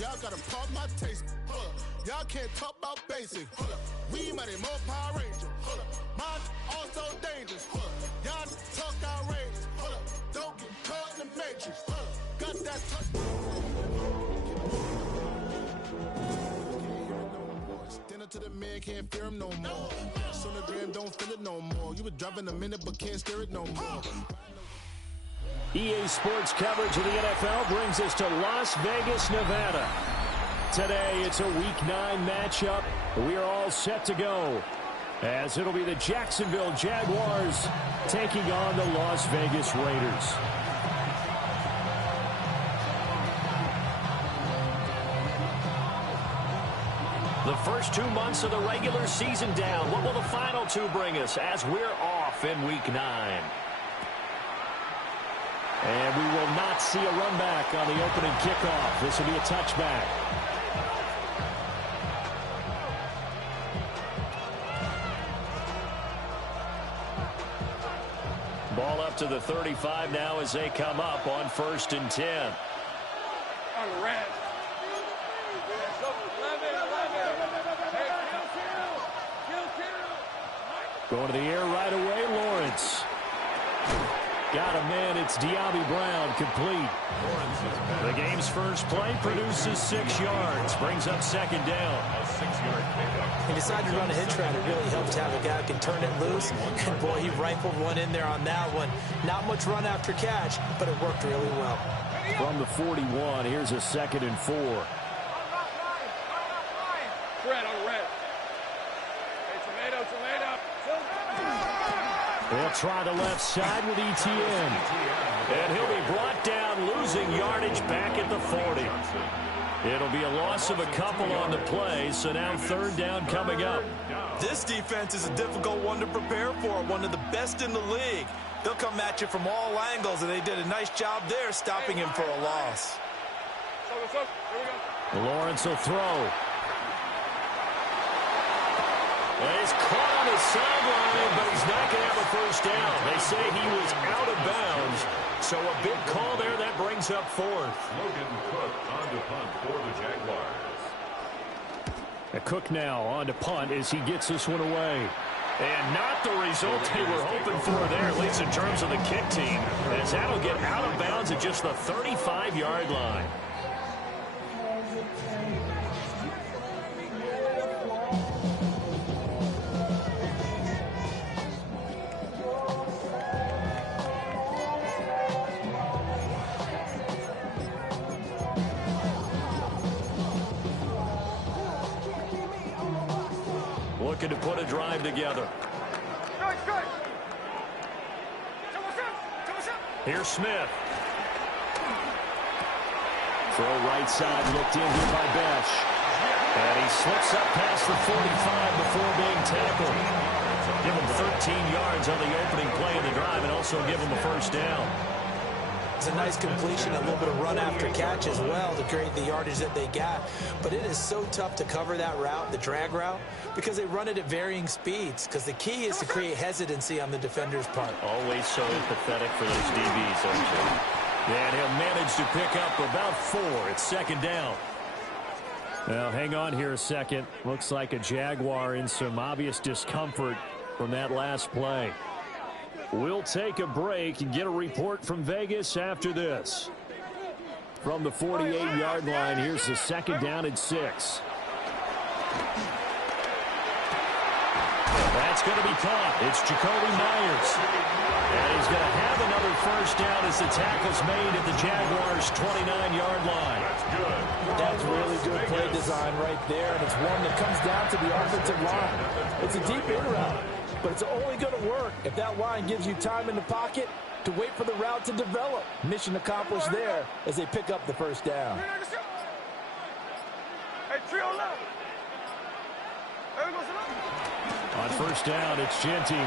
Y'all gotta pump my taste. Y'all can't talk about basic. We money more Power Ranger. Mine also dangerous. Y'all talk outrageous. Don't get caught in the matrix. Got that Dinner to the man, can't fear him no more. Sonogram don't feel it no more. You were driving a minute but can't steer it no more. EA Sports coverage of the NFL brings us to Las Vegas, Nevada. Today, it's a Week 9 matchup. We are all set to go, as it'll be the Jacksonville Jaguars taking on the Las Vegas Raiders. The first 2 months of the regular season down. What will the final 2 bring us as we're off in Week 9? And we will not see a run back on the opening kickoff. This will be a touchback. Ball up to the 35 now as they come up on 1st and 10. On the red. Going to the air right away, Lawrence. Got a man, it's De'Ami Brown, complete. The game's first play produces 6 yards, brings up 2nd down. A 6-yard pickup. He decided to run a hitch route. It really helps to have a guy who can turn it loose. And, boy, he rifled one in there on that one. Not much run after catch, but it worked really well. From the 41, here's a 2nd and 4. Red on red. Hey, tomato. They'll try the left side with ETN. And he'll be brought down, losing yardage back at the 40. It'll be a loss of a couple on the play, so now 3rd down coming up. This defense is a difficult one to prepare for, one of the best in the league. They'll come at you from all angles, and they did a nice job there stopping him for a loss. Here we go. Lawrence will throw. And he's caught on the sideline, but he's not going to have a 1st down. They say he was out of bounds, so a big call there that brings up 4th. Logan Cook on to punt for the Jaguars. Cook now on to punt as he gets this one away. And not the result they were hoping for there, at least in terms of the kick team, as that'll get out of bounds at just the 35-yard line. Looking to put a drive together. Here's Smith. Throw right side, looked in here by Besh. And he slips up past the 45 before being tackled. Give him 13 yards on the opening play of the drive and also give him a 1st down. It's a nice completion, a little bit of run after catch as well to create the yardage that they got. But it is so tough to cover that route, the drag route, because they run it at varying speeds. Because the key is to create hesitancy on the defender's part. Always so empathetic for those DBs, aren't you? And he'll manage to pick up about 4. It's 2nd down. Now, hang on here a second. Looks like a Jaguar in some obvious discomfort from that last play. We'll take a break and get a report from Vegas after this. From the 48-yard line, here's the 2nd down and 6. That's going to be caught. It's Jacoby Myers. And he's going to have another 1st down as the tackle's made at the Jaguars' 29-yard line. That's good. That's really good play design right there, and it's one that comes down to the offensive line. It's a deep in route, but it's only going to work if that line gives you time in the pocket to wait for the route to develop. Mission accomplished there as they pick up the 1st down. On 1st down, it's Genty.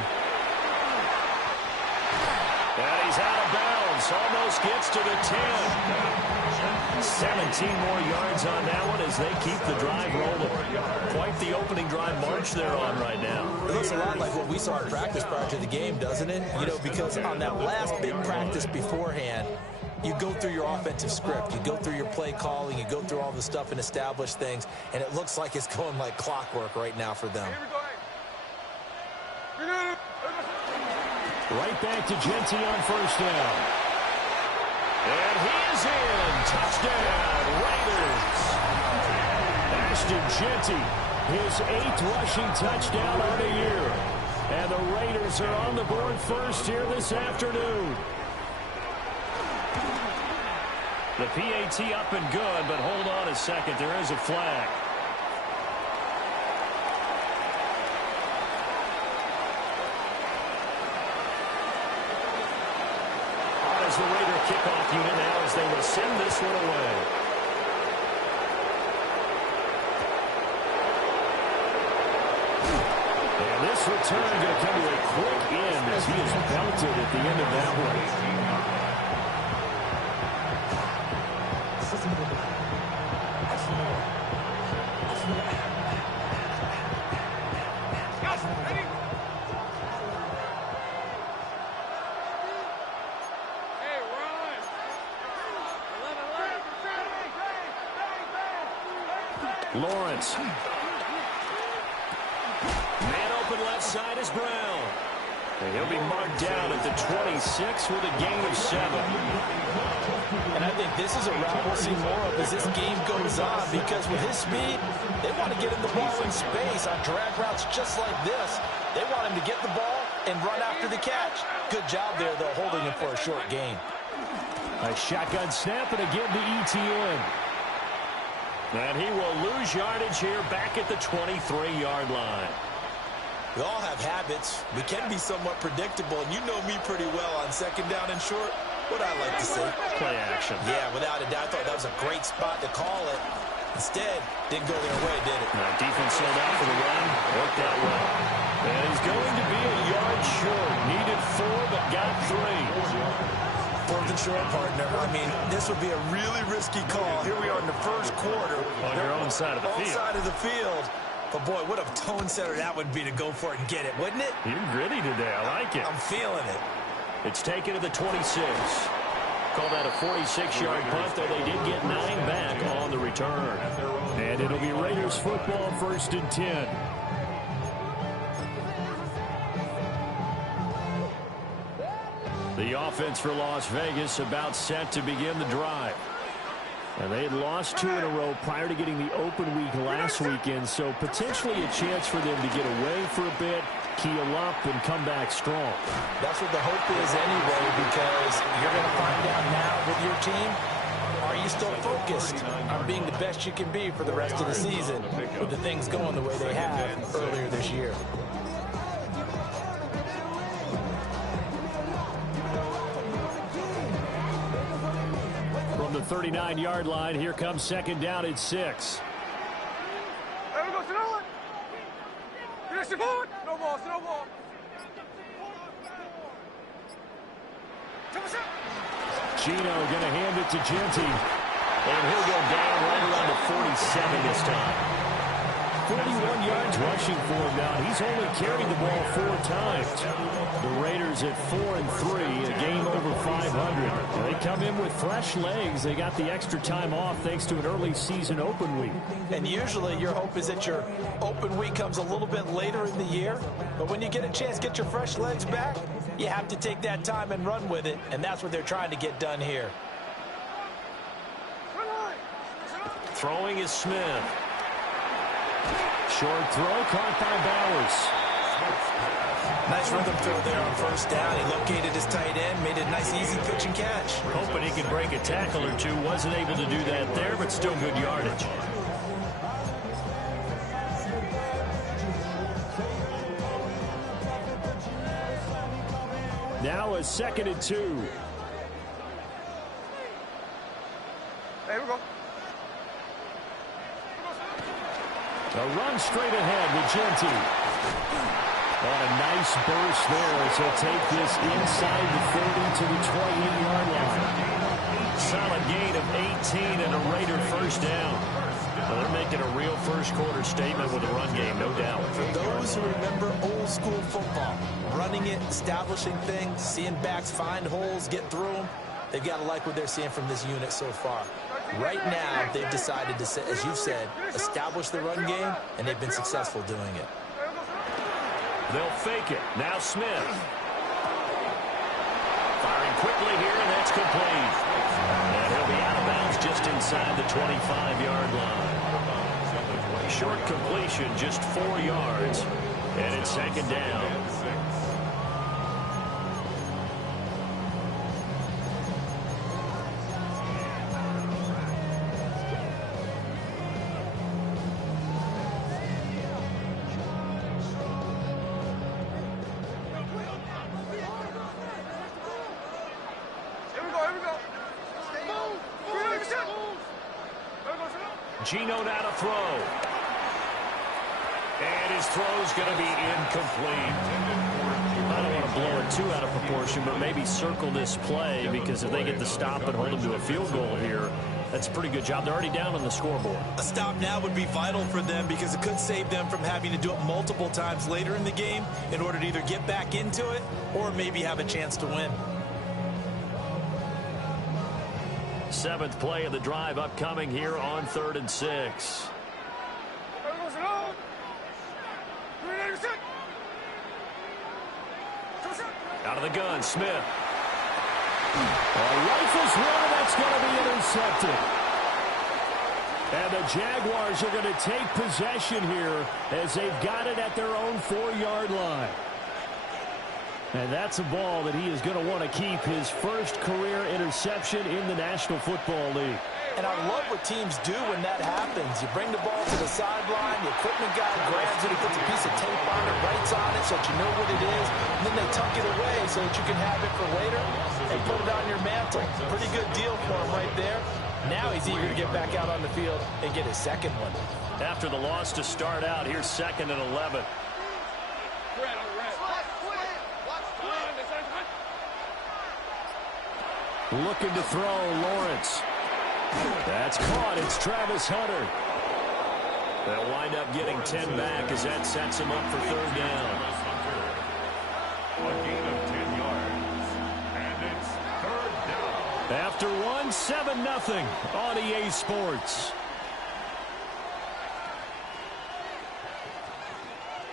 And he's out of bounds. Almost gets to the 10. 17 more yards on that one as they keep the drive rolling. Quite the opening drive march they're on right now. It looks a lot like what we saw in practice prior to the game, doesn't it? You know, because on that last big practice beforehand, you go through your offensive script. You go through your play calling. You go through all the stuff and establish things. And it looks like it's going like clockwork right now for them. Right back to Jeanty on first down. And he is in. Touchdown, Raiders. Ashton Jeanty, his 8th rushing touchdown on the year. And the Raiders are on the board first here this afternoon. The PAT up and good, but hold on a second. There is a flag. As the Raider kickoff unit now as they will send this one away. And this return going to come to a quick end as he is belted at the end of that one. Lawrence. Man open left side is Brown. And he'll be marked down at the 26 with a gain of 7. And I think this is a route we'll see more of as this game goes on, because with his speed, they want to get him the ball in space on drag routes just like this. They want him to get the ball and run after the catch. Good job there, though, holding him for a short gain. A shotgun snap and again to ETN. And he will lose yardage here back at the 23-yard line. We all have habits. We can be somewhat predictable, and you know me pretty well on second down and short. What I like to say. Play action. Yeah, without a doubt. I thought that was a great spot to call it. Instead, didn't go their way, did it? Defense sold out for the run. Worked out well. And he's going to be a yard short. Needed 4, but got 3. Fourth and short, partner. I mean, this would be a really risky call. Here we are in the first quarter. On your own side of the field. Own side of the field. But, boy, what a tone setter that would be to go for it and get it, wouldn't it? You're gritty today. I like it. I'm feeling it. It's taken to the 26. Call that a 46-yard punt, though they did get 9 back on the return. And it'll be Raiders football, 1st and 10. The offense for Las Vegas about set to begin the drive. And they had lost 2 in a row prior to getting the open week last weekend, so potentially a chance for them to get away for a bit, keel up, and come back strong. That's what the hope is anyway, because you're going to find out now with your team, are you still focused on being the best you can be for the rest of the season with the things going the way they have earlier this year? From the 39-yard line, here comes second down at 6. There we go, sit on. Finish it forward. No ball, no ball. Gino going to hand it to Jeanty. And he'll go down right around the 47 this time. 41 yards rushing for him now. He's only carried the ball 4 times. The Raiders at 4-3, a game over 500. They come in with fresh legs. They got the extra time off thanks to an early season open week. And usually your hope is that your open week comes a little bit later in the year. But when you get a chance to get your fresh legs back, you have to take that time and run with it. And that's what they're trying to get done here. Throwing is Smith. Short throw caught by Bowers. Nice rhythm throw there on first down. He located his tight end, made a nice easy pitch and catch. Hoping he could break a tackle or two. Wasn't able to do that there, but still good yardage. Now a 2nd and 2. Hey, we go. A run straight ahead with Jeanty. And a nice burst there as he'll take this inside the 30 to the 28-yard line. Solid gain of 18 and a Raider first down. Well, they're making a real first quarter statement with a run game, no doubt. For those who remember old school football, running it, establishing things, seeing backs find holes, get through them, They've got to like what they're seeing from this unit so far. Right now, they've decided to, as you've said, establish the run game, and they've been successful doing it. They'll fake it. Now Smith. Firing quickly here, and that's complete. And he'll be out of bounds just inside the 25-yard line. Short completion, just 4 yards, and it's second down. Geno now to throw. And his throw's going to be incomplete. I don't want to blow it too out of proportion, but maybe circle this play, because if they get the stop and hold him to a field goal here, that's a pretty good job. They're already down on the scoreboard. A stop now would be vital for them, because it could save them from having to do it multiple times later in the game in order to either get back into it or maybe have a chance to win. 7th play of the drive upcoming here on 3rd and 6. Out of the gun, Smith. Rifles one, that's going to be intercepted. And the Jaguars are going to take possession here as they've got it at their own 4-yard line. And that's a ball that he is going to want to keep, his first career interception in the National Football League. And I love what teams do when that happens. You bring the ball to the sideline, the equipment guy grabs it, he puts a piece of tape on it, writes on it so that you know what it is, and then they tuck it away so that you can have it for later and put it on your mantle. Pretty good deal for him right there. Now he's eager to get back out on the field and get his second one. After the loss to start out, here's 2nd and 11. Looking to throw, Lawrence. That's caught. It's Travis Hunter. They'll wind up getting 10 back as that sets him up for 3rd down. A gain of 10 yards. And it's 3rd down. After one, 7-0 on EA Sports.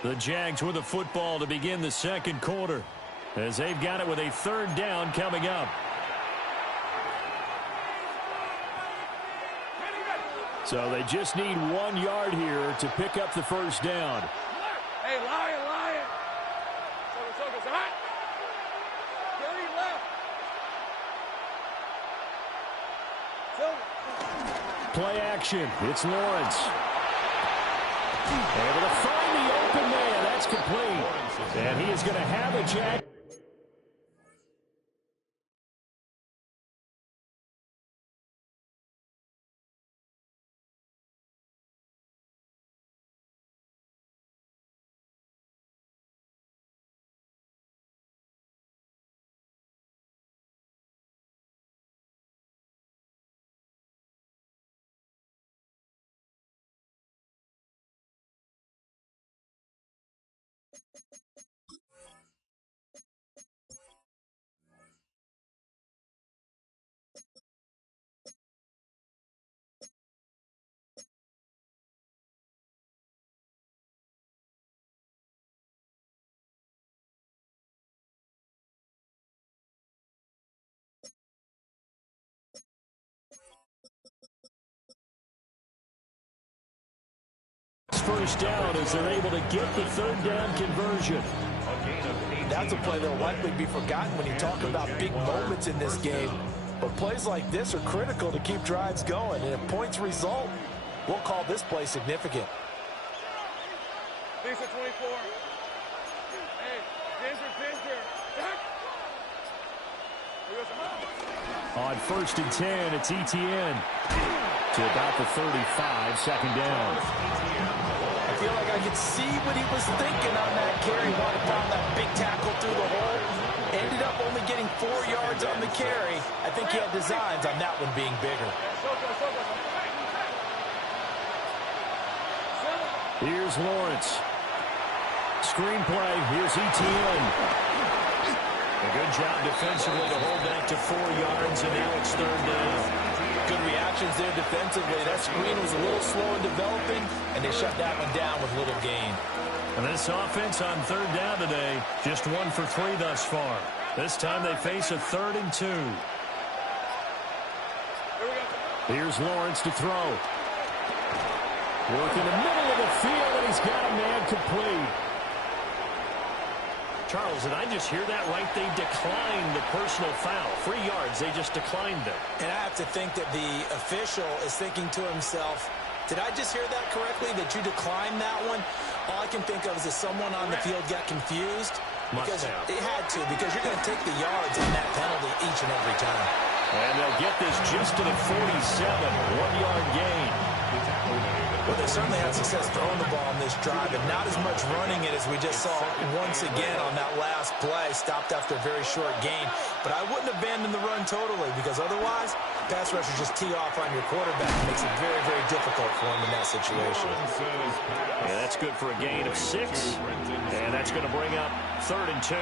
The Jags with the football to begin the 2nd quarter, as they've got it with a 3rd down coming up. So they just need 1 yard here to pick up the 1st down. Hey, lion. Play action. It's Lawrence. Able to find the open man. That's complete. And he is going to have a Jag. First down as they're able to get the 3rd down conversion. That's a play that will likely be forgotten when you talk about big moments in this game. But plays like this are critical to keep drives going. And if points result, we'll call this play significant. Lisa 24. Hey, Ginger. On 1st and 10, it's Etienne to about the 35, 2nd down. I feel like I could see what he was thinking on that carry. Wanted to pound that big tackle through the hole. Ended up only getting 4 yards on the carry. I think he had designs on that one being bigger. Here's Lawrence. Screenplay. Here's Etienne. A good job defensively to hold that to 4 yards, and now it's 3rd down. Good reactions there defensively. That screen was a little slow in developing, and they shut that one down with little gain. And this offense on 3rd down today, just 1 for 3 thus far. This time they face a 3rd and 2. Here's Lawrence to throw. Work in the middle of the field, and he's got a man complete. Charles, did I just hear that right? They declined the personal foul. 3 yards, they just declined them. And I have to think that the official is thinking to himself, did I just hear that correctly, that you declined that one? All I can think of is that someone on the field got confused. Because it had to, because you're going to take the yards on that penalty each and every time. And they'll get this just to the 47, 1-yard gain. Well, they certainly had success throwing the ball on this drive, and not as much running it as we just saw once again on that last play. Stopped after a very short gain. But I wouldn't abandon the run totally, because otherwise, pass rushers just tee off on your quarterback. It makes it very, very difficult for him in that situation. Yeah, that's good for a gain of 6. And that's going to bring up 3rd and 2.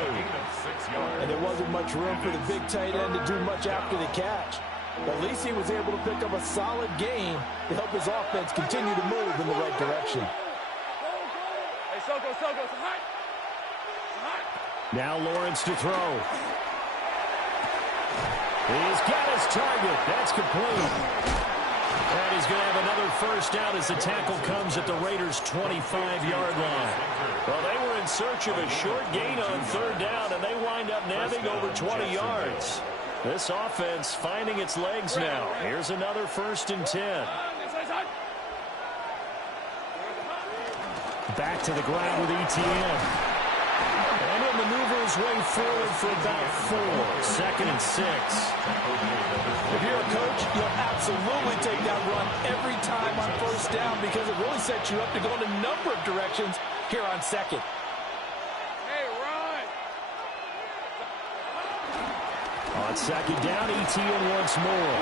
And there wasn't much room for the big tight end to do much after the catch. At least he was able to pick up a solid gain to help his offense continue to move in the right direction. Hey, Soko. Now Lawrence to throw. He's got his target. That's complete. And he's going to have another first down as the tackle comes at the Raiders' 25-yard line. Well, they were in search of a short gain on 3rd down, and they wind up nabbing over 20 yards. This offense finding its legs now. Here's another 1st and 10. Back to the ground with ETN. And he'll maneuver his way forward for about 4. 2nd and 6. If you're a coach, you'll absolutely take that run every time on 1st down because it really sets you up to go in a number of directions here on 2nd. On 2nd down, ETN once more.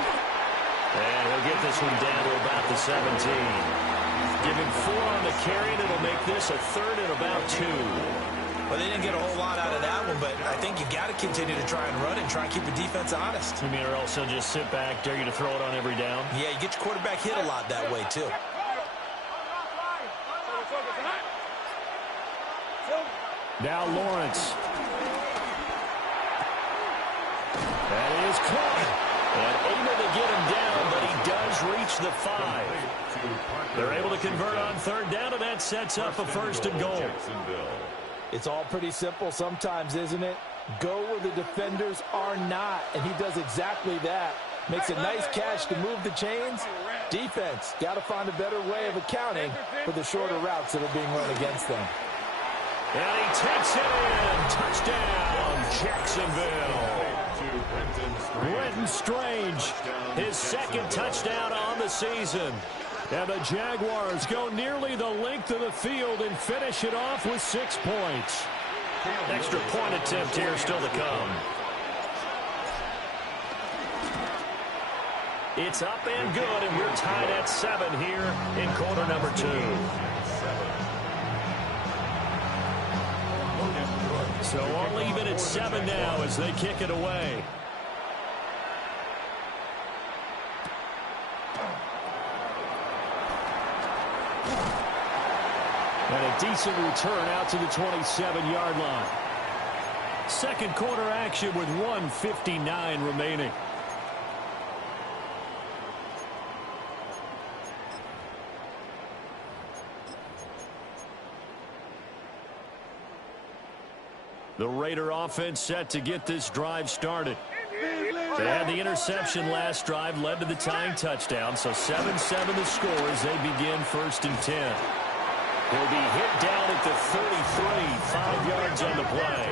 And he'll get this one down to about the 17. Give him 4 on the carry, and it'll make this a 3rd and about 2. Well, they didn't get a whole lot out of that one, but I think you got to continue to try and run and try and keep the defense honest. You mean or else he'll just sit back, dare you to throw it on every down? Yeah, you get your quarterback hit a lot that way, too. Now Lawrence. That is caught. And able to get him down, but he does reach the 5. They're able to convert on 3rd down, and that sets up a 1st and goal. It's all pretty simple sometimes, isn't it? Go where the defenders are not, and he does exactly that. Makes a nice catch to move the chains. Defense got to find a better way of accounting for the shorter routes that are being run against them. And he takes it in. Touchdown, Jacksonville. Brenton Strange, his 2nd touchdown on the season. And the Jaguars go nearly the length of the field and finish it off with 6 points. Extra point attempt here still to come. It's up and good, and we're tied at 7 here in quarter number 2. So all even at 7 now as they kick it away. And a decent return out to the 27-yard line. 2nd quarter action with 1:59 remaining. The Raider offense set to get this drive started. They had the interception last drive, led to the tying touchdown, so 7-7 the score as they begin 1st and 10. He'll be hit down at the 33, 5 yards on the play.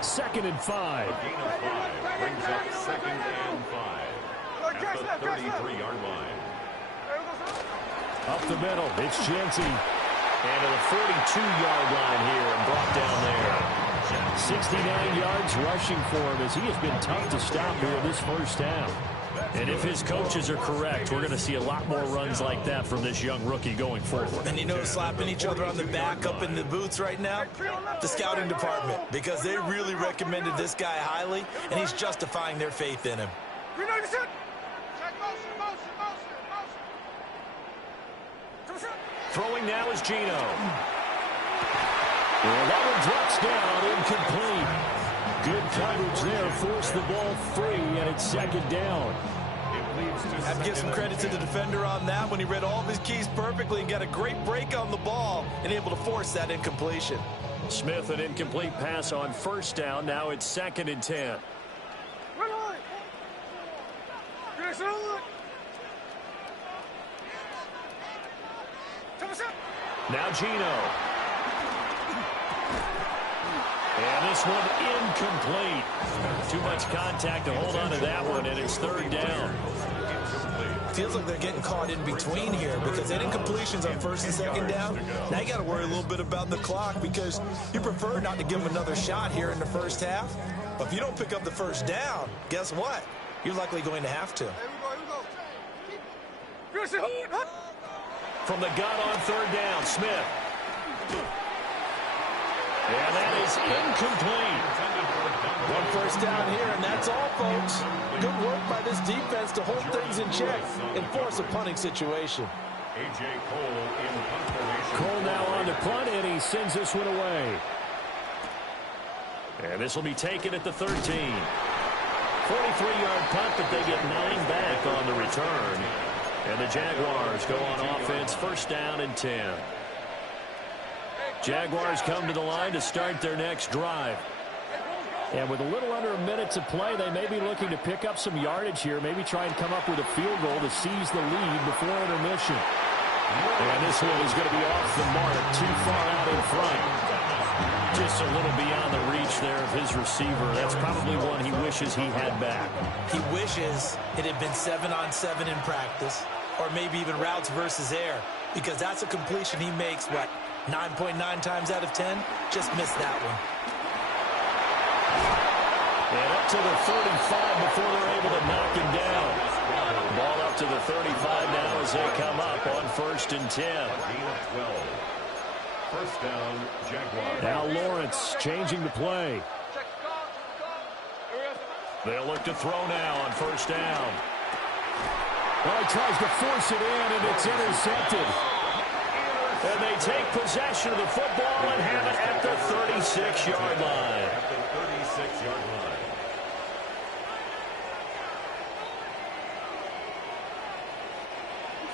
2nd and 5. Gain of 5 brings up 2nd and 5 at the 33-yard line. Up the middle, it's Jensen. And to the 42-yard line here and brought down there. 69 yards rushing for him as he has been tough to stop here this 1st half. And if his coaches are correct, we're going to see a lot more runs like that from this young rookie going forward. And you know, slapping each other on the back up in the booths right now, the scouting department, because they really recommended this guy highly, and he's justifying their faith in him. Throwing now is Geno. And that one drops down, incomplete. Good coverage there, forced the ball free, and it's second down. I have to give some credit to the defender on that when he read all of his keys perfectly and got a great break on the ball and able to force that incompletion. Smith, an incomplete pass on first down. Now it's 2nd and 10. Now Geno. And this one incomplete. Too much contact to hold on to that one, and it's 3rd down. Feels like they're getting caught in between here because that incompletion's on 1st and 2nd down. Now you got to worry a little bit about the clock because you prefer not to give them another shot here in the first half. But if you don't pick up the first down, guess what? You're likely going to have to. From the gun on 3rd down, Smith. And that is incomplete. 1 first down here, and that's all, folks. Good work by this defense to hold things in check and force a punting situation. A.J. Cole in punt formation. Cole now on the punt, and he sends this one away. And this will be taken at the 13. 43-yard punt, but they get 9 back on the return. And the Jaguars go on offense, 1st down and 10. Jaguars come to the line to start their next drive. And with a little under a minute to play, they may be looking to pick up some yardage here, maybe try and come up with a field goal to seize the lead before intermission. And this one is going to be off the mark, too far out in front. Just a little beyond the reach there of his receiver. That's probably one he wishes he had back. He wishes it had been 7-on-7 in practice, or maybe even routes versus air, because that's a completion he makes, what, 9.9 times out of 10? Just missed that one. And up to the 35 before they're able to knock him down. Ball up to the 35 now as they come up on 1st and 10. 12. 1st down, Jaguars. Now Lawrence changing the play. They'll look to throw now on 1st down. Well, he tries to force it in, and it's intercepted. And they take possession of the football and have it at the 36-yard line. At the 36-yard line.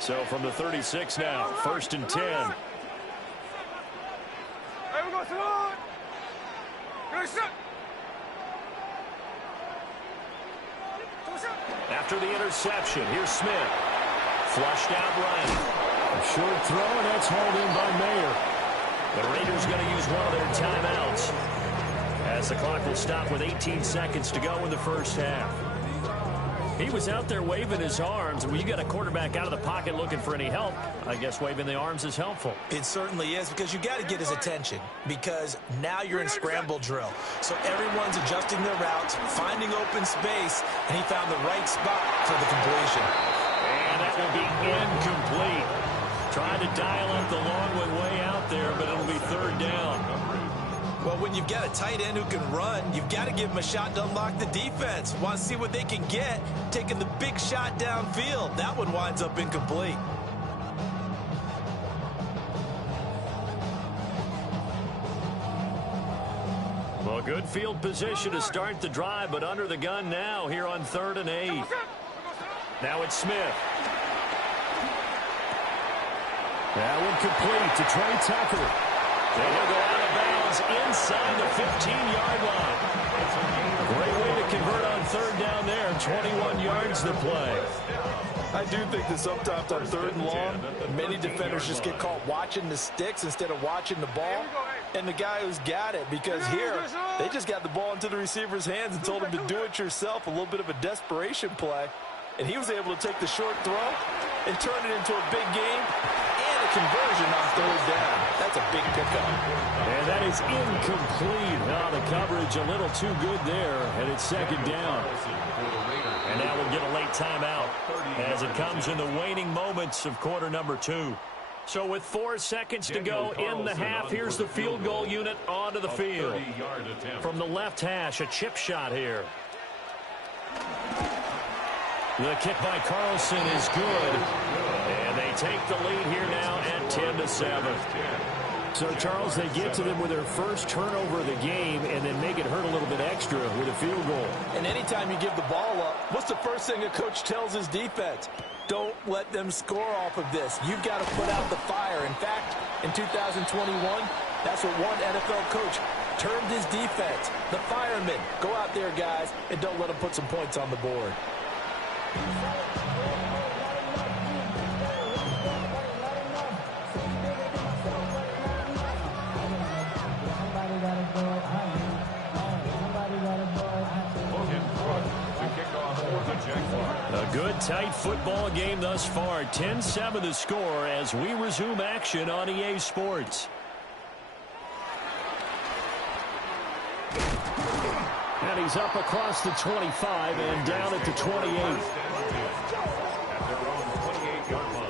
So from the 36 now, 1st and 10. After the interception, here's Smith. Flushed out right. A short throw, and that's hauled in by Mayer. The Raiders going to use one of their timeouts as the clock will stop with 18 seconds to go in the first half. He was out there waving his arms, and when you got a quarterback out of the pocket looking for any help, I guess waving the arms is helpful. It certainly is, because you got to get his attention, because now you're in scramble drill. So everyone's adjusting their routes, finding open space, and he found the right spot for the completion. And that will be incomplete. Trying to dial up the long one way out there, but it'll be 3rd down. Well, when you've got a tight end who can run, you've got to give him a shot to unlock the defense. Want to see what they can get, taking the big shot downfield. That one winds up incomplete. Well, good field position to start the drive, but under the gun now here on 3rd and 8. Now it's Smith. That one complete to Trey Tucker. They will go out of bounds inside the 15-yard line. Great way to convert on 3rd down there. 21 yards to play. I do think that sometimes on 3rd and long, many defenders just get caught watching the sticks instead of watching the ball. And the guy who's got it, because here, they just got the ball into the receiver's hands and told him to do it yourself, a little bit of a desperation play. And he was able to take the short throw and turn it into a big game and a conversion on 3rd down. That's a big pickup. And that is incomplete. Oh, the coverage a little too good there, and it's 2nd down. And now we'll get a late timeout as it comes in the waning moments of quarter number 2. So with 4 seconds to go in the half, here's the field goal unit onto the field. From the left hash, a chip shot here. The kick by Carlson is good. And they take the lead here now at 10-7. So, Charles, they get to them with their first turnover of the game and then make it hurt a little bit extra with a field goal. And anytime you give the ball up, what's the first thing a coach tells his defense? Don't let them score off of this. You've got to put out the fire. In fact, in 2021, that's what one NFL coach termed his defense, the firemen. Go out there, guys, and don't let them put some points on the board. A good, tight football game thus far. 10-7 the score as we resume action on EA Sports. And he's up across the 25 and down at the 28. At their own 28-yard line.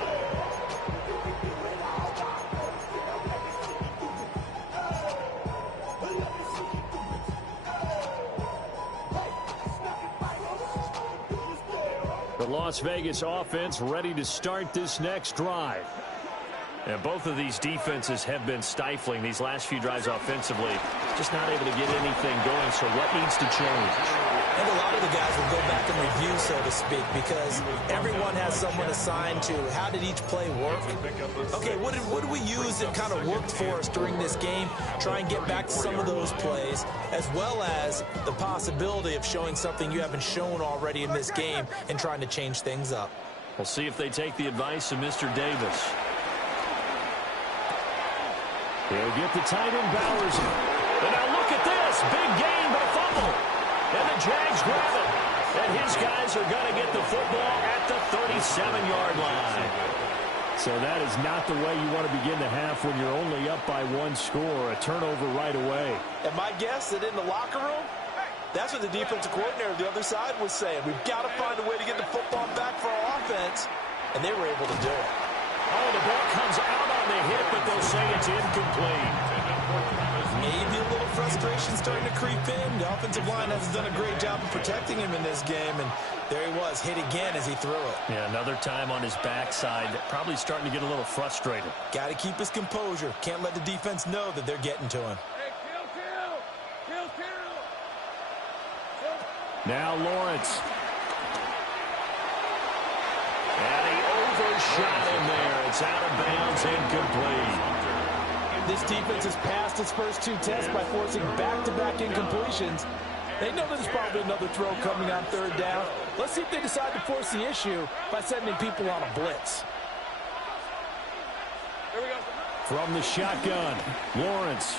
The Las Vegas offense ready to start this next drive. And both of these defenses have been stifling these last few drives offensively. Just not able to get anything going, so what needs to change? And a lot of the guys will go back and review, so to speak, because everyone has someone assigned to how did each play work. Okay, what did we use that kind of worked for us during this game? Try and get back to some of those plays, as well as the possibility of showing something you haven't shown already in this game and trying to change things up. We'll see if they take the advice of Mr. Davis. He'll get the tight end Bowers. And now look at this. Big gain, but a fumble. And the Jags grab it. And his guys are going to get the football at the 37-yard line. So that is not the way you want to begin the half when you're only up by 1 score. A turnover right away. And my guess that in the locker room, that's what the defensive coordinator of the other side was saying. We've got to find a way to get the football back for our offense. And they were able to do it. Oh, the ball comes out on the hit, but they'll say it's incomplete. Maybe a little frustration starting to creep in. The offensive line hasn't done a great job of protecting him in this game, and there he was, hit again as he threw it. Yeah, another time on his backside, probably starting to get a little frustrated. Got to keep his composure. Can't let the defense know that they're getting to him. Now Lawrence. And he overshot him there. It's out of bounds, incomplete. This defense has passed its first 2 tests by forcing back-to-back incompletions. They know there's probably another throw coming on 3rd down. Let's see if they decide to force the issue by sending people on a blitz. From the shotgun, Lawrence.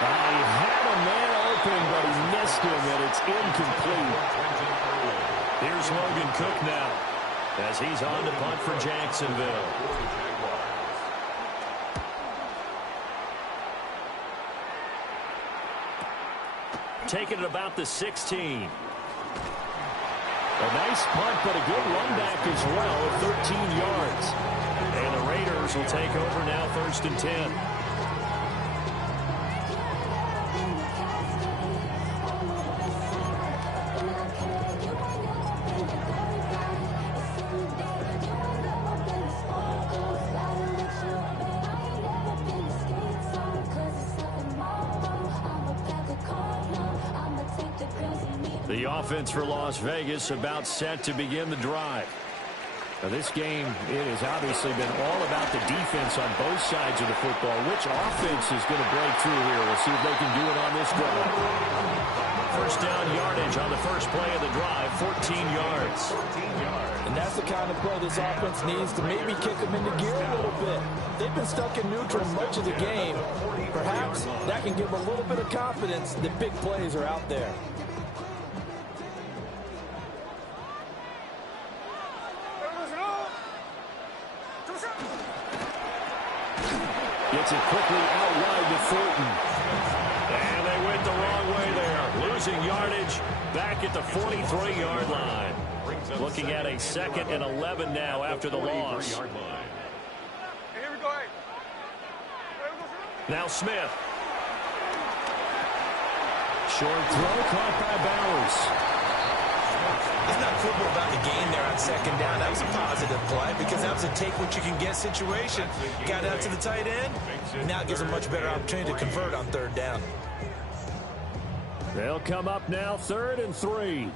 He had a man open, but he missed him, and it's incomplete. Here's Logan Cook now, as he's on to punt for Jacksonville. Taking it about the 16. A nice punt, but a good run back as well of 13 yards. And the Raiders will take over now, 1st and 10. The offense for Las Vegas about set to begin the drive. Now this game, it has obviously been all about the defense on both sides of the football. Which offense is going to break through here? We'll see if they can do it on this drive. 1st down yardage on the first play of the drive, 14 yards. And that's the kind of play this offense needs to maybe kick them into gear a little bit. They've been stuck in neutral much of the game. Perhaps that can give them a little bit of confidence that big plays are out there. Gets it quickly out wide to Fulton. And they went the wrong way there. losing yardage back at the 43-yard line. Looking at a 2nd and 11 now after the loss. Here we go. Now Smith. Short throw caught by Bowers. He's not quibble about the gain there on 2nd down. That was a positive play because that was a take-what-you-can-get situation. Got out to the tight end. Now it gives a much better opportunity to convert on 3rd down. They'll come up now 3rd and 3.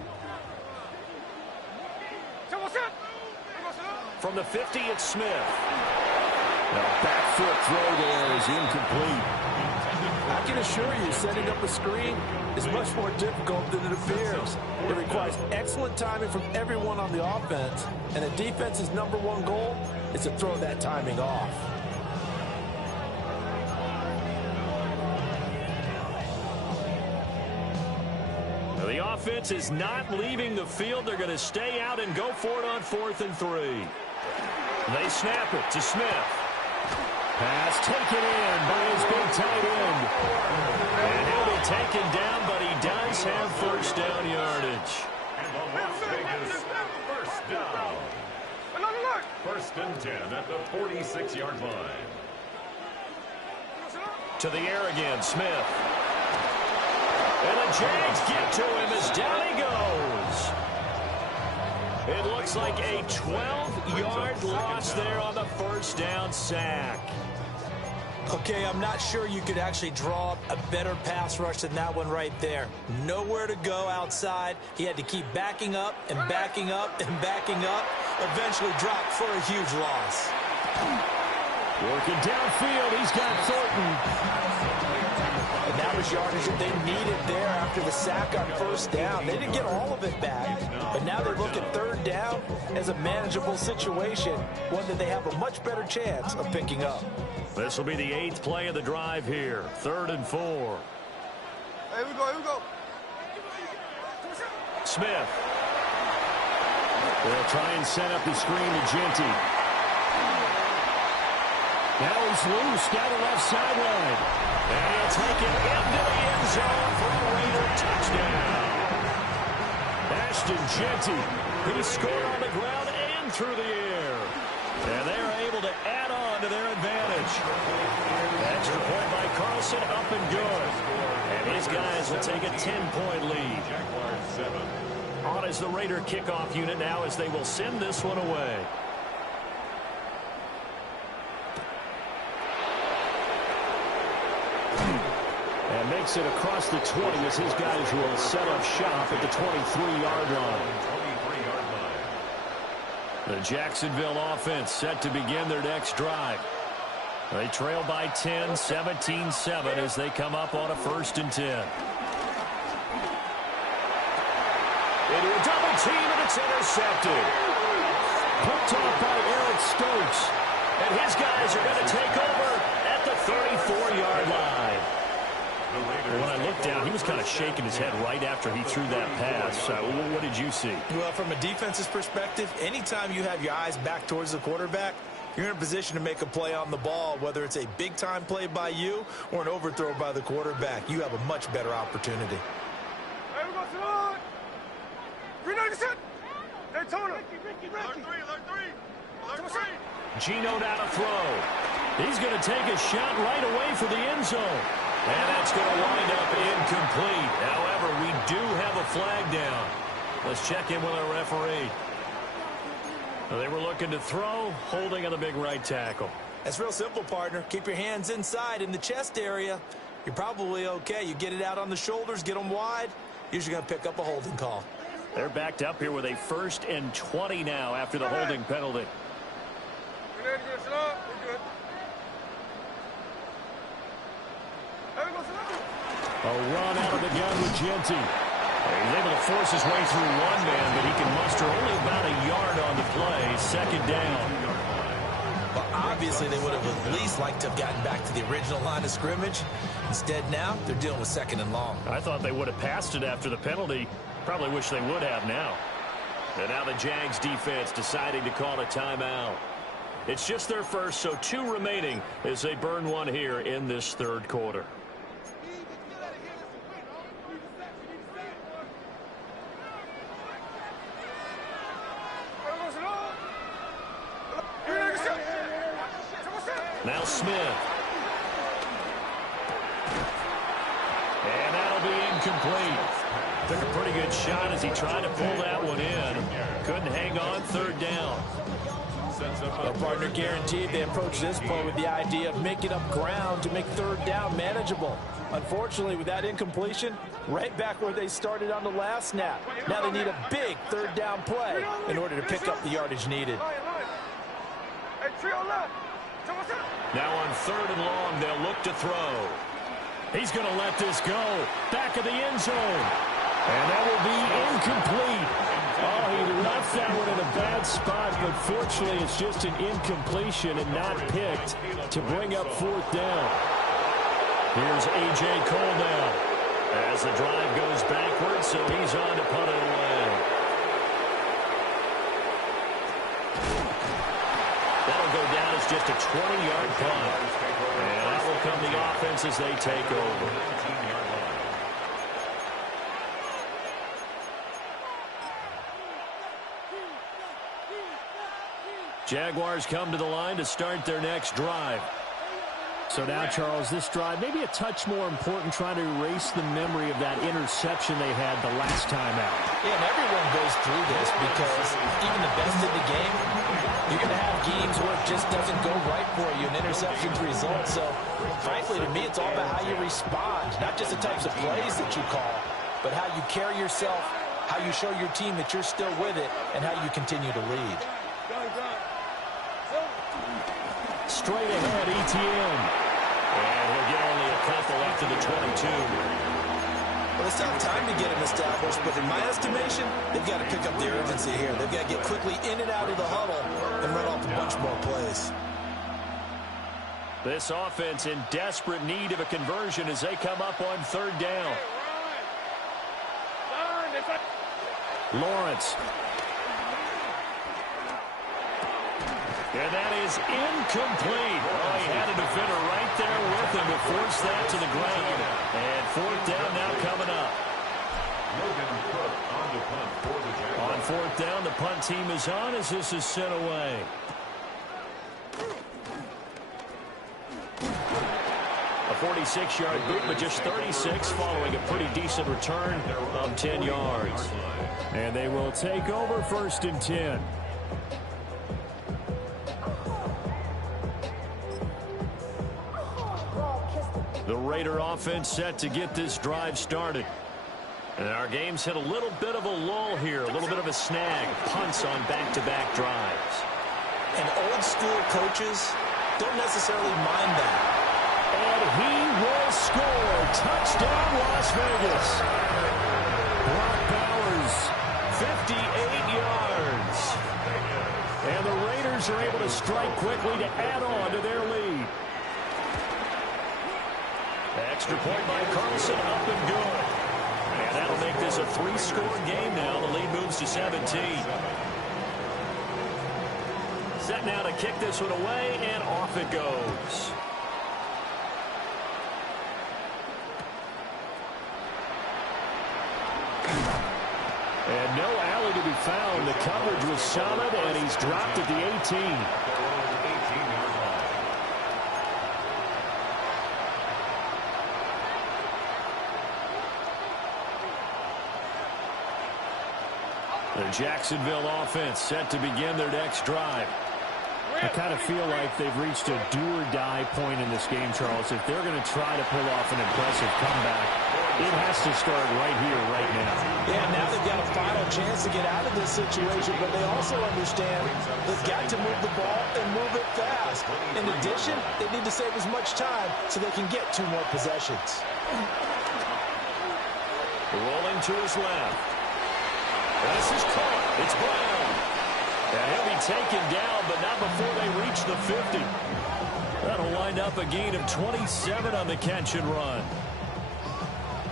From the 50, it's Smith. Now back foot throw there is incomplete. I can assure you, setting up a screen is much more difficult than it appears. It requires excellent timing from everyone on the offense, and the defense's #1 goal is to throw that timing off. The offense is not leaving the field. They're going to stay out and go for it on 4th and 3. They snap it to Smith. Pass taken in by his big tight end. And he'll be taken down, but he does have 1st down yardage. And the Las Vegas 1st down. 1st and 10 at the 46-yard line. To the air again, Smith. And the Jags get to him as down he goes. It looks like a 12-yard loss there on the 1st down sack. Okay, I'm not sure you could actually draw up a better pass rush than that one right there. Nowhere to go outside. He had to keep backing up and backing up and backing up. Eventually dropped for a huge loss. Working downfield, he's got Thornton. And that was yardage that they needed there after the sack on 1st down. They didn't get all of it back, but now they look at 3rd down as a manageable situation, one that they have a much better chance of picking up. This will be the 8th play of the drive here. 3rd and 4. Here we go. Smith. They'll try and set up the screen to Genty. Now he's loose down the left sideline. And he'll take it into the end zone for a Raider touchdown. Ashton Genty. He scored on the ground and through the air. And they're able to add on to their advantage. Extra point by Carlson, up and good. And his guys will take a 10-point lead. On as the Raider kickoff unit now as they will send this one away. And makes it across the 20 as his guys will set up shop at the 23-yard line. The Jacksonville offense set to begin their next drive. They trail by 10, 17-7 as they come up on a 1st and 10. Into a double team, and it's intercepted. Picked off by Eric Stokes. And his guys are going to take over at the 34-yard line. When I looked down, he was kind of shaking his head right after he threw that pass. What did you see? Well, from a defense's perspective, anytime you have your eyes back towards the quarterback, you're in a position to make a play on the ball, whether it's a big-time play by you or an overthrow by the quarterback. You have a much better opportunity. Hey, we go, Salon. Green 97. Daytona. Ricky. Alert three. Geno now to throw. He's going to take a shot right away for the end zone. And that's going to wind up incomplete. However, we do have a flag down. Let's check in with our referee. They were looking to throw, holding on the big right tackle. That's real simple, partner. Keep your hands inside in the chest area. You're probably okay. You get it out on the shoulders, get them wide. Usually going to pick up a holding call. They're backed up here with a 1st and 20 now after the holding penalty. A run out of the gun with Genty. He's able to force his way through one man, but he can muster only about a yard on the play. 2nd down. Well, obviously, they would have at least liked to have gotten back to the original line of scrimmage. Instead, now, they're dealing with 2nd and long. I thought they would have passed it after the penalty. Probably wish they would have now. And now the Jags defense deciding to call a timeout. It's just their first, so 2 remaining as they burn one here in this 3rd quarter. Now Smith. And that'll be incomplete. Took a pretty good shot as he tried to pull that one in. Couldn't hang on, third down. Our partner guaranteed they approach this play with the idea of making up ground to make third down manageable. Unfortunately, with that incompletion, right back where they started on the last snap. Now they need a big third down play in order to pick up the yardage needed. Now on third and long, they'll look to throw. He's going to let this go. Back of the end zone. And that will be incomplete. Oh, he left that one in a bad spot, but fortunately it's just an incompletion and not picked to bring up fourth down. Here's A.J. Cole now as the drive goes backwards, so he's on to punt it away. That'll go down as just a 20-yard punt. And that will come the offense as they take over. Jaguars come to the line to start their next drive. So now, Charles, this drive maybe a touch more important, trying to erase the memory of that interception they had the last time out. Yeah, and everyone goes through this because even the best in the game, you're going to have games where it just doesn't go right for you, and interceptions result. So, frankly, to me, it's all about how you respond, not just the types of plays that you call, but how you carry yourself, how you show your team that you're still with it, and how you continue to lead. Straight ahead, ETN. And he'll get only a couple after the 22. Well, it's not time to get him established, but in my estimation, they've got to pick up the urgency here. They've got to get quickly in and out of the huddle and run off a bunch more plays. This offense in desperate need of a conversion as they come up on third down. Lawrence. And that is incomplete. Oh, he had a defender right there with him to force that to the ground. And fourth down now coming up. On fourth down, the punt team is on as this is sent away. A 46-yard boot, but just 36 following a pretty decent return of 10 yards. And they will take over first and 10. The Raider offense set to get this drive started. And our game's hit a little bit of a lull here, a little bit of a snag. Punts on back-to-back drives. And old-school coaches don't necessarily mind that. And he will score. Touchdown, Las Vegas. Brock Bowers, 58 yards. And the Raiders are able to strike quickly to add on to their lead. Extra point by Carlson, up and good. And that'll make this a 3-score game now. The lead moves to 17. Set now to kick this one away, and off it goes. And no alley to be found. The coverage was solid, and he's dropped at the 18. The Jacksonville offense set to begin their next drive. I kind of feel like they've reached a do-or-die point in this game, Charles. If they're going to try to pull off an impressive comeback, it has to start right here, right now. Yeah, now they've got a final chance to get out of this situation, but they also understand they've got to move the ball and move it fast. In addition, they need to save as much time so they can get 2 more possessions. Rolling to his left. This is caught. It's Brown. And he'll be taken down, but not before they reach the 50. That'll wind up a gain of 27 on the catch and run.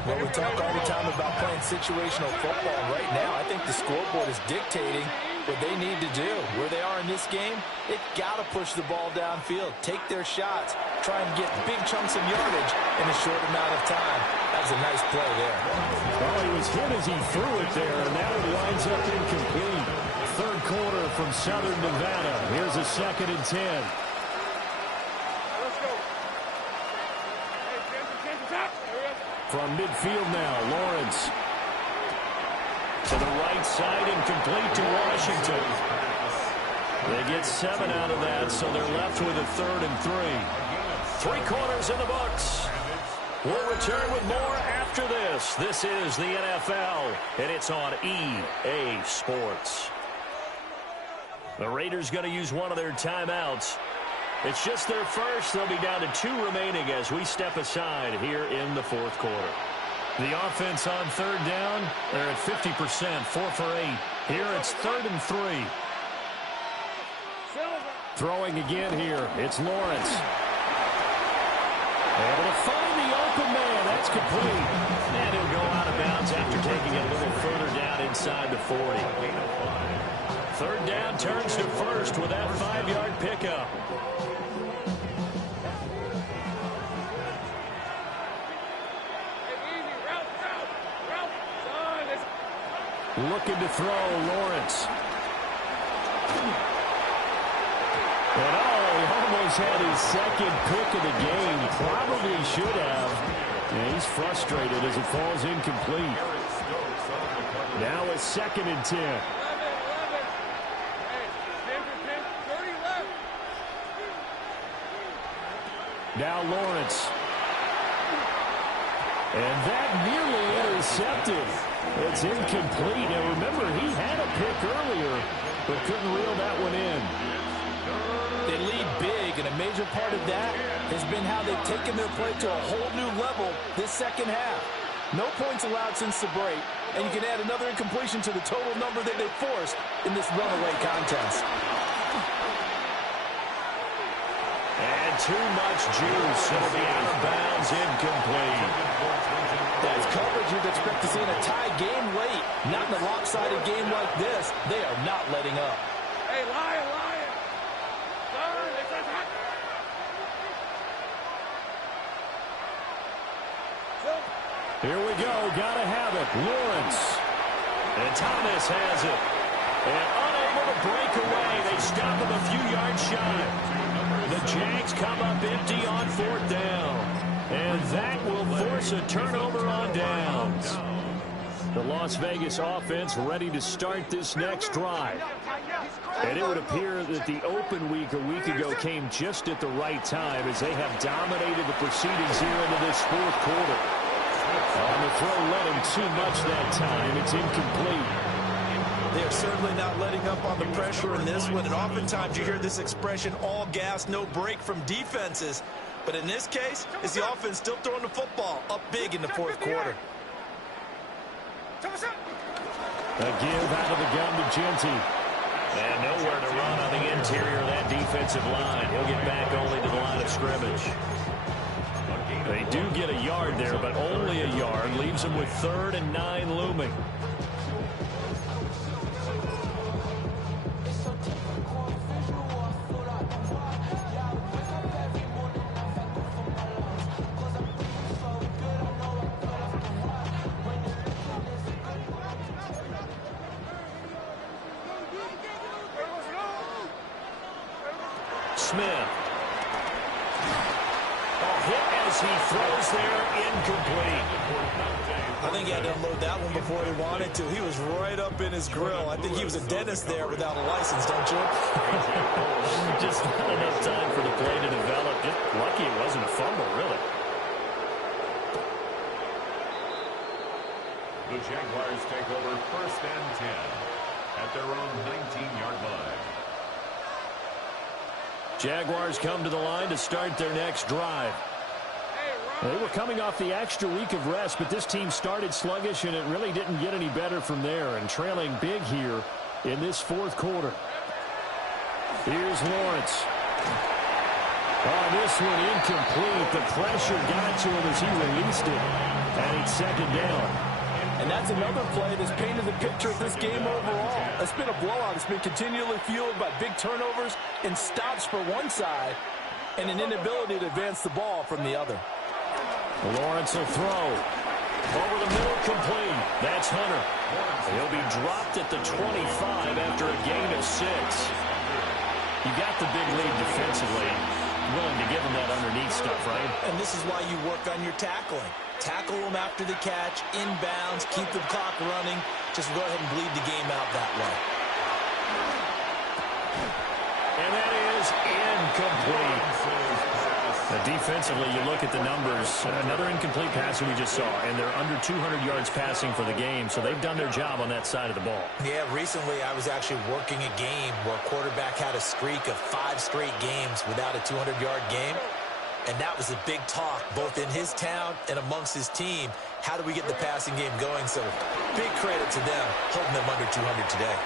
Well, we talk all the time about playing situational football. Right now, I think the scoreboard is dictating what they need to do. Where they are in this game, they've got to push the ball downfield, take their shots, try and get big chunks of yardage in a short amount of time. That's a nice play there. Well, he was hit as he threw it there, and that one winds up incomplete. Third quarter from Southern Nevada. Here's a 2nd and 10. From midfield now, Lawrence. To the right side, incomplete to Washington. They get 7 out of that, so they're left with a 3rd and 3. 3 quarters in the books. We'll return with more after this. This is the NFL, and it's on EA Sports. The Raiders going to use one of their timeouts. It's just their first. They'll be down to 2 remaining as we step aside here in the 4th quarter. The offense on 3rd down, they're at 50%, 4 for 8. Here it's 3rd and 3. Throwing again here, it's Lawrence. Able to find the open man. That's complete. And he'll go out of bounds after taking it a little further down inside the 40. 3rd down turns to 1st with that 5-yard pickup. Looking to throw, Lawrence. And he almost had his 2nd pick of the game. Probably should have. And he's frustrated as it falls incomplete. Now a 2nd and 10. Now Lawrence. And that nearly intercepted. It's incomplete. Now remember, he had a pick earlier, but couldn't reel that one in. They lead big, and a major part of that has been how they've taken their play to a whole new level this 2nd half. No points allowed since the break, and you can add another incompletion to the total number that they forced in this runaway contest. And too much juice. It'll be out of bounds, incomplete. That's coverage you'd expect to see in a tie game late. Not in a lopsided game like this. They are not letting up. Hey, Lion! Here we go. Gotta have it. Lawrence. And Thomas has it. And unable to break away. They stop him a few yards shy. The Jags come up empty on 4th down. And that will force a turnover on downs. The Las Vegas offense ready to start this next drive. And it would appear that the open week a week ago came just at the right time as they have dominated the proceedings here into this 4th quarter. On the throw, let him too much that time. It's incomplete. They're certainly not letting up on the pressure in this one. And oftentimes you hear this expression, all gas, no break from defenses. But in this case, it's the offense still throwing the football up big in the 4th quarter. A give out of the gun to Genty. And nowhere to run on the interior of that defensive line. He'll get back only to the line of scrimmage. They do get a yard there, but only a yard. Leaves them with 3rd and 9 looming. Smith. Hit as he throws there, incomplete. I think he had to unload that one before he wanted to. He was right up in his grill. I think he was a dentist there without a license, don't you? Just not enough time for the play to develop. Just lucky it wasn't a fumble, really. The Jaguars take over 1st and 10 at their own 19-yard line. Jaguars come to the line to start their next drive. They were coming off the extra week of rest, but this team started sluggish, and it really didn't get any better from there, and trailing big here in this 4th quarter. Here's Lawrence. Oh, this one incomplete. The pressure got to him as he released it, and it's 2nd down. And that's another play that's painted the picture of this game overall. It's been a blowout. It's been continually fueled by big turnovers and stops for one side and an inability to advance the ball from the other. Lawrence will throw. Over the middle, complete. That's Hunter. He'll be dropped at the 25 after a gain of 6. You got the big lead defensively. Willing to give him that underneath stuff, right? And this is why you work on your tackling. tackle them after the catch, inbounds, keep the clock running. Just go ahead and bleed the game out that way. And that is incomplete. Defensively, you look at the numbers. Another incomplete pass that we just saw, and they're under 200 yards passing for the game, so they've done their job on that side of the ball. Yeah, recently I was actually working a game where a quarterback had a streak of 5 straight games without a 200-yard game, and that was a big talk, both in his town and amongst his team. How do we get the passing game going? So big credit to them, holding them under 200 today.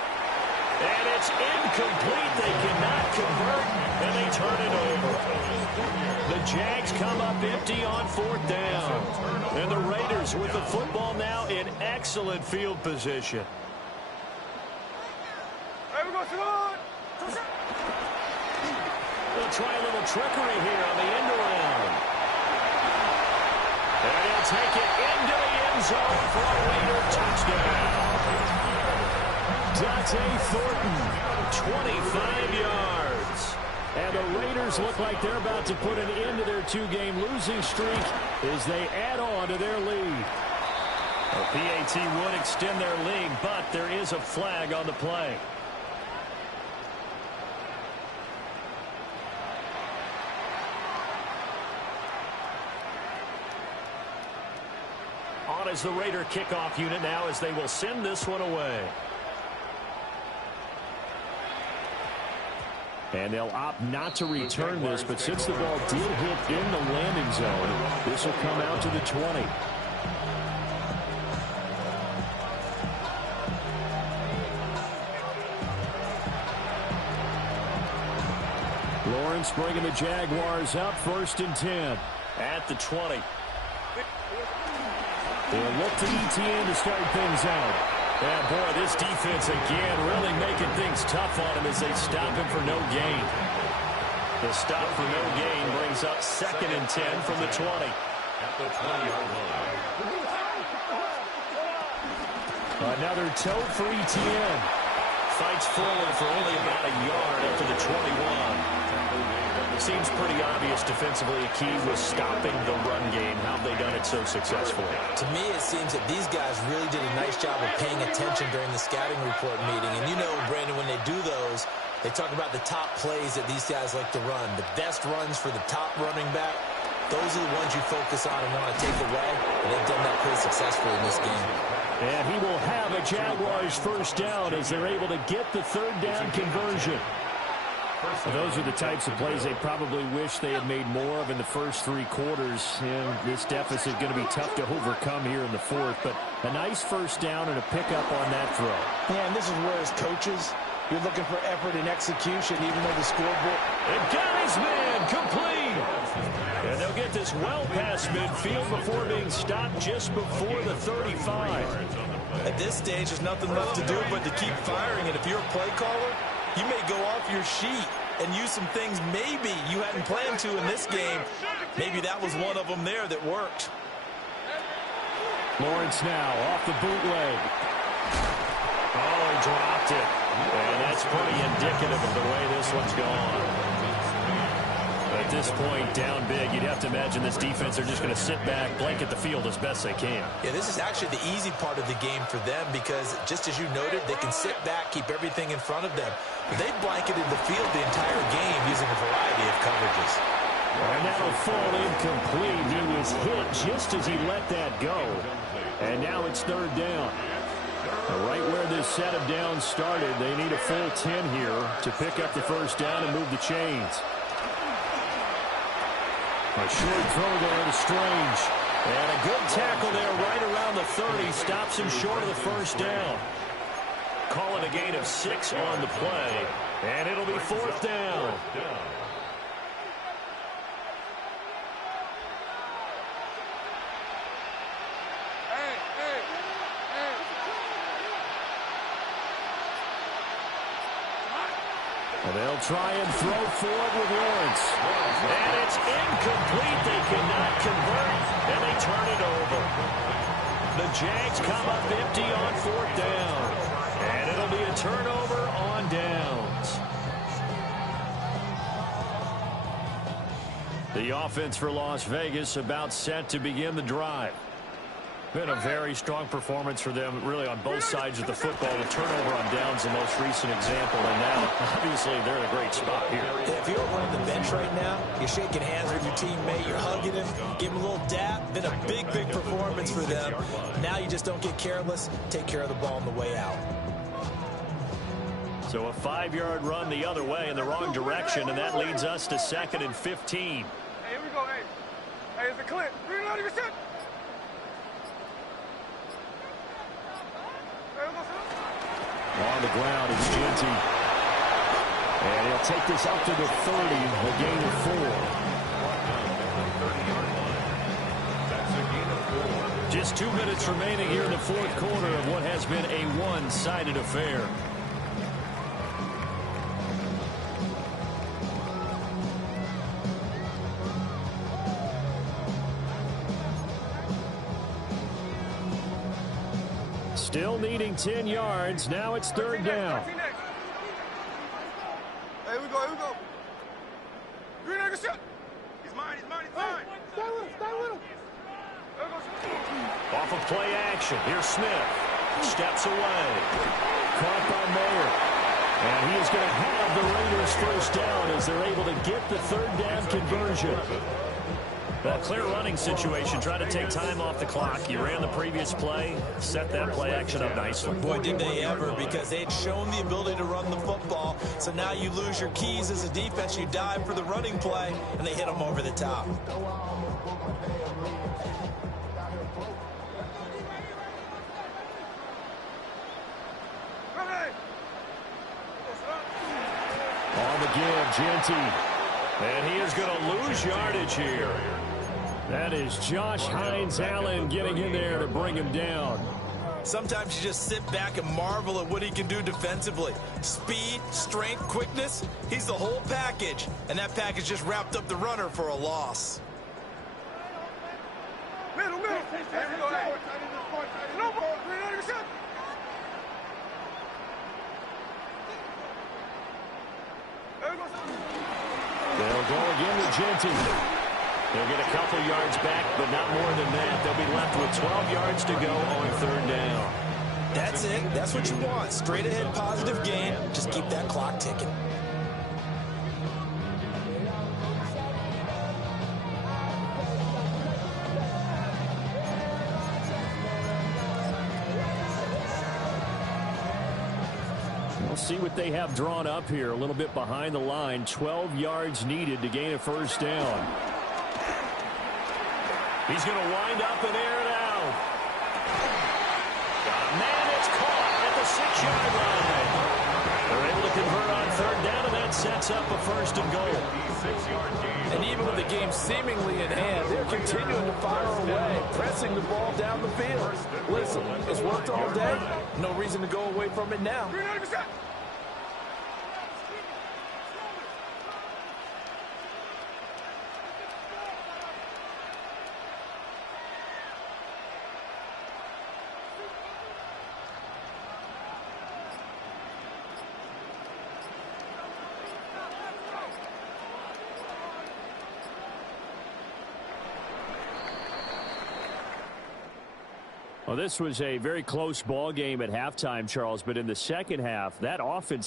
And it's incomplete. They cannot convert, and they turn it over. The Jags come up empty on 4th down. And the Raiders with the football now in excellent field position. They'll try a little trickery here on the end around. And he'll take it into the end zone for a Raider touchdown. Dante Thornton, 25 yards. And the Raiders look like they're about to put an end to their 2-game losing streak as they add on to their lead. The PAT would extend their lead, but there is a flag on the play. On is the Raider kickoff unit now as they will send this one away. And they'll opt not to return this, but since the ball did hit in the landing zone, this will come out to the 20. Lawrence bringing the Jaguars up, 1st and 10 at the 20. They'll look to ETN to start things out. Yeah, boy, this defense again really making things tough on him as they stop him for no gain. The stop for no gain brings up 2nd and 10 from the 20. At the 20-yard line. Another toe for ETN. Fights forward for only about a yard up to the 21. Seems pretty obvious defensively a key was stopping the run game. How have they done it so successfully? To me, it seems that these guys really did a nice job of paying attention during the scouting report meeting. And you know, Brandon, when they do those, they talk about the top plays that these guys like to run. The best runs for the top running back, those are the ones you focus on and want to take away. And they've done that pretty successfully in this game. And he will have a Jaguars 1st down as they're able to get the 3rd down conversion. Those are the types of plays they probably wish they had made more of in the first 3 quarters. And this deficit is going to be tough to overcome here in the 4th. But a nice 1st down and a pickup on that throw. Yeah, and this is where as coaches, you're looking for effort and execution, even though the scoreboard. And got his man complete. And they'll get this well past midfield before being stopped just before the 35. At this stage, there's nothing left to do but to keep firing. And if you're a play caller, you may go off your sheet and use some things maybe you hadn't planned to in this game. Maybe that was one of them there that worked. Lawrence now off the bootleg. Oh, he dropped it. And that's pretty indicative of the way this one's gone. At this point, down big, you'd have to imagine this defense, they're just going to sit back, blanket the field as best they can. Yeah, this is actually the easy part of the game for them because, just as you noted, they can sit back, keep everything in front of them. They blanketed the field the entire game using a variety of coverages. And that'll fall incomplete. He was hit just as he let that go. And now it's 3rd down. Right where this set of downs started, they need a full 10 here to pick up the 1st down and move the chains. A short throw there to Strange. And a good tackle there right around the 30. Stops him short of the 1st down. Calling a gain of 6 on the play. And it'll be 4th down. They'll try and throw forward with Lawrence. And it's incomplete. They cannot convert, and they turn it over. The Jags come up empty on 4th down. And it'll be a turnover on downs. The offense for Las Vegas about set to begin the drive. Been a very strong performance for them, really, on both sides of the football. The turnover on downs, the most recent example, and now, obviously, they're in a great spot here. If you're on the bench right now, you're shaking hands with your teammate, you're hugging him, give him a little dap. Been a big, big performance for them. Now you just don't get careless. Take care of the ball on the way out. So a 5-yard run the other way in the wrong direction, and that leads us to 2nd and 15. Hey, here we go. Hey, it's a clip. Reload your shit. On the ground, it's Jeanty. And he'll take this up to the 30, a gain of 4. Just 2 minutes remaining here in the fourth quarter of what has been a one-sided affair. Still needing 10 yards. Now it's 3rd down. Hey, here we go. Reload your shit. He's mine. Stay with him. Off of play action. Here's Smith. Steps away. Caught by Mayer. And he is going to have the Raiders first down as they're able to get the 3rd down conversion. Well, clear running situation. Try to take time off the clock. You ran the previous play, set that play action up nicely. Boy, did they ever, because they had shown the ability to run the football. So now you lose your keys as a defense. You dive for the running play, and they hit them over the top. On the give, Jeanty. And he is going to lose yardage here. That is Josh Hines-Allen getting in there to bring him down. Sometimes you just sit back and marvel at what he can do defensively. Speed, strength, quickness, he's the whole package. And that package just wrapped up the runner for a loss. Middle. Here we go. No ball. Reload your shit. They'll go again with Jeanty. They'll get a couple yards back, but not more than that. They'll be left with 12 yards to go on 3rd down. That's it. That's what you want. Straight ahead, positive gain. Just keep that clock ticking. We'll see what they have drawn up here. A little bit behind the line. 12 yards needed to gain a first down. He's going to wind up and air it out. Man, it's caught at the 6-yard line. They're able to convert on 3rd down, and that sets up a 1st and goal. And even with the game seemingly in hand, they're continuing to fire away, pressing the ball down the field. Listen, it's worked all day. No reason to go away from it now. Well, this was a very close ball game at halftime, Charles, but in the second half, that offense